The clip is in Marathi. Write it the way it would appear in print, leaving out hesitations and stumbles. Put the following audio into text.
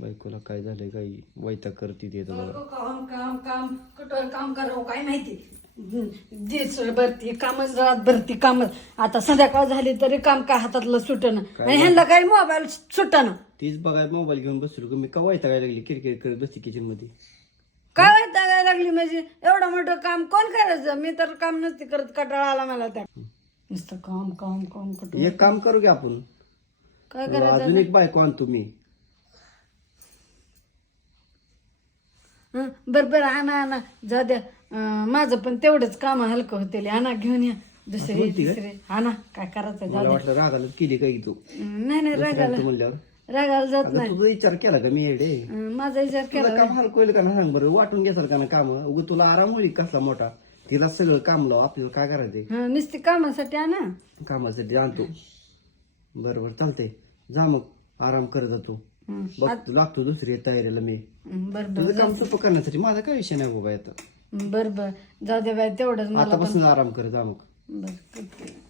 बायकोला काय झालंय काही वैताग करते ते तर काम काम काम कुठं काम करावं काय माहिती दिस भरती कामच रात भरती कामच आता संध्याकाळ झाली तरी काम काय हातातलं सुटणं आणि ह्यांना काही मोबाईल सुटणं तीच बघायला मोबाईल घेऊन बसलो की मी का वैतागायला लागली किरकिर करत बसते किचन मध्ये काय वैतागायला लागली म्हणजे एवढं मोठं काम कोण करायचं मी तर काम नसते करत कंटाळा आला मला त्या नुसतं काम काम काम कुठं एक काम करू की आपण काय करायचं अजून एक बायको आणतो मी बरं बरं आणा आणा जाऊ द्या माझं पण तेवढंच काम हलकं होते आणा घेऊन या दुसरे आणा काय करायचं जाऊ मला द्या वाटलं रागाला केली काय तू नाही नाही रागाला म्हणल्यावर रागाला जात नाही तुझा विचार केला का मी येडे माझा विचार केला तुला काम हलकं होईल का ना सांग बरं वाटून घेसाल का ना काम उगं तुला आराम होईल कसला मोठा तिला सगळं काम लाव आपल्याला काय करायचंय नुसती कामासाठी आणा कामासाठी आणतो बरोबर चालतंय जा मग आराम करत जातो बघ लागतो दुसरी तयारीला मी बरं तुझं काम सोपं करण्यासाठी माझा काय विषय नाही बाबा आता बरं बरं जाऊ दे बाई तेवढंच मला आतापासून आराम कर जा मग बरं